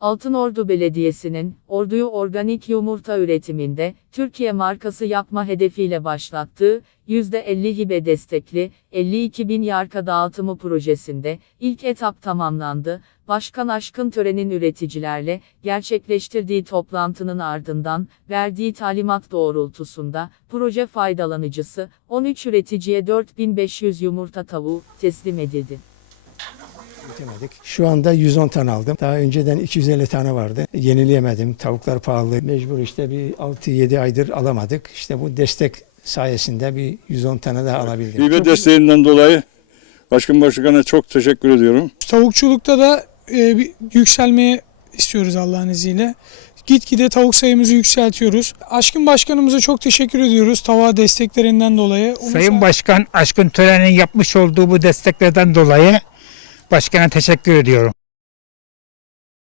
Altınordu Belediyesi'nin orduyu organik yumurta üretiminde Türkiye markası yapma hedefiyle başlattığı %50 hibe destekli 52 bin yarka dağıtımı projesinde ilk etap tamamlandı. Başkan Aşkın törenin üreticilerle gerçekleştirdiği toplantının ardından verdiği talimat doğrultusunda proje faydalanıcısı 13 üreticiye 4500 yumurta tavuğu teslim edildi. Üretemedik. Şu anda 110 tane aldım. Daha önceden 250 tane vardı. Yenileyemedim. Tavuklar pahalı. Mecbur işte bir 6-7 aydır alamadık. İşte bu destek sayesinde bir 110 tane daha alabildim. Hibe desteğinden dolayı Başkan Başkan'a çok teşekkür ediyorum. Tavukçulukta da e, bir yükselmeye istiyoruz Allah'ın izniyle. Gitgide tavuk sayımızı yükseltiyoruz. Aşkın Başkanımıza çok teşekkür ediyoruz tavuğa desteklerinden dolayı. Onu Sayın Başkan Aşkın Tören'in yapmış olduğu bu desteklerden dolayı başkana teşekkür ediyorum.